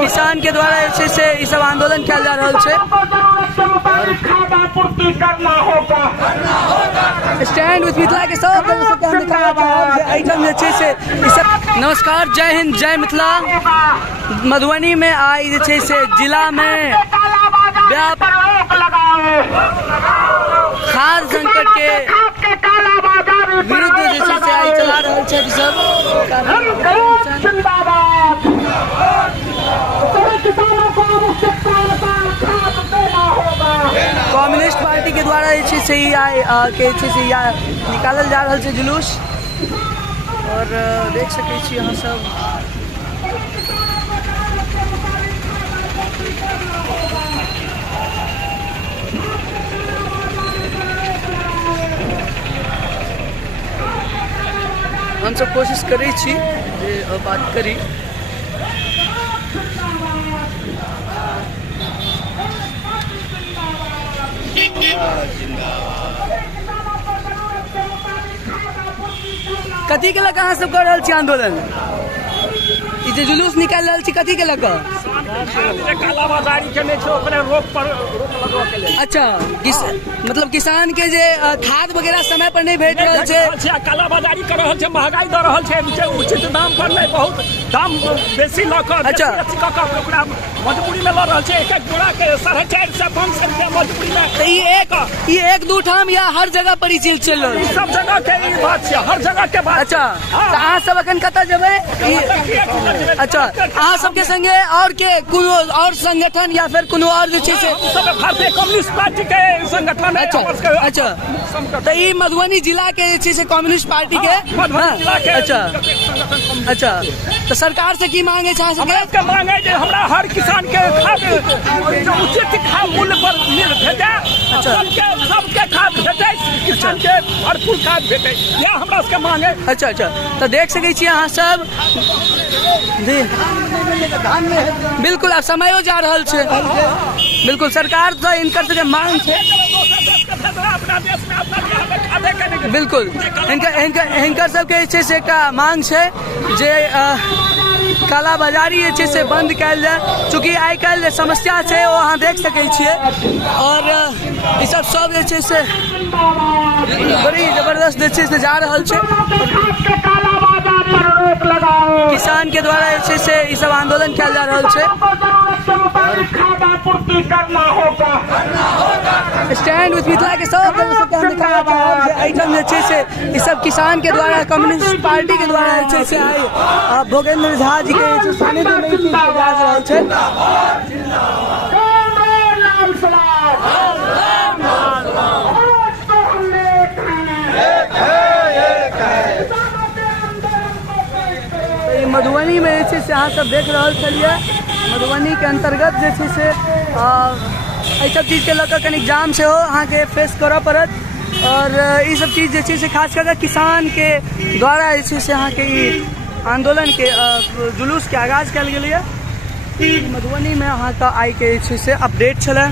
किसान के द्वारा जे से ई सब आंदोलन किया जा रहा है। स्टैंड विथ मिथिला के सब नमस्कार, जय हिंद, जय मिथिला। मधुबनी में आई जे से जिला में खाद्य संकट के विरुद्ध जैसे से आई चला रहे सब कम्युनिस्ट पार्टी के द्वारा से ही निकालल जा रहा है जुलूस। और देख सके यहाँ सब हम सब कोशिश करै छी जे बात करी। कथी के लगा अहाँ सब कर रहल छी आंदोलन? ई जे जुलूस निकाल रहल छी कथी के लगा? अच्छा, मतलब किसान के जे खाद वगैरह समय पर नहीं भेट रहल छै, कालाबाजारी कर रहल छै, महंगाई दे रहल छै, उचित दाम पर नहीं, बहुत दाम बेसी ल कर। अच्छा, मजबूरी में ल रहल छै, एक बोरा के 450 से 500 रुपया मजबूरी में। तो ई एक दू ठाम या हर जगह पर ई चीज चल रहल छै? सब जगह के ई बात छै, हर जगह के बात। अच्छा, तो अहाँ सब अखन कतऽ जेबै? अच्छा, अहाँ सबके संगे और के कोनो और संगठन या फिर कोनो और जे छै से? सब भारतीय कम्युनिस्ट पार्टी के संगठन है। अच्छा, तो ई मधुबनी जिला के जे छै से कम्युनिस्ट पार्टी के? अच्छा, तो सरकार से की मांगे छै? सबके मांगे जे हमरा हर किसान के खाद उचित खाद मूल्य पर भेटे, सबके खाद भेटे, किसान के भरपूर खाद भेटे, यह हमरा सबके मांगे। अच्छा, तो देख सकै छी अहाँ सब बिल्कुल अब समयो जा रहल छै, बिल्कुल सरकार से इनकर सबके मांग छै, बिल्कुल हिनकर सबके जे छै से एकटा मांग छै जे कालाबाजारी जे से बंद कयल जाए, चूँकि आइ काल्हि समस्या छै वो अहाँ देख सकै छियै। और ई सब जे छै से बड़ी जबरदस्त जे छै से जा रहल छै। किसान के द्वारा जे छै से ई सब आंदोलन किया जा रहा है। स्टैंड विथ मिथिला के सब ई सब किसान के द्वारा कम्युनिस्ट पार्टी के द्वारा जे से आई भोगेंद्र झा जी के सानिध्य में चीज जा रहल छै। मधुबनी में जे छै से अहाँ सब देख रहल छलिए, मधुबनी के अंतर्गत जे छै से एहि सब चीज के लऽ कऽ कनि जाम सेहो अहाँके फेस करऽ पड़त। और ई सब चीज जे छै से खास कर किसान के द्वारा जे छै से अहाँके ई आंदोलन के जुलूस के आगाज कयल गेलै। मधुबनी में अहाँके आइ के जे छै से अपडेट छलै।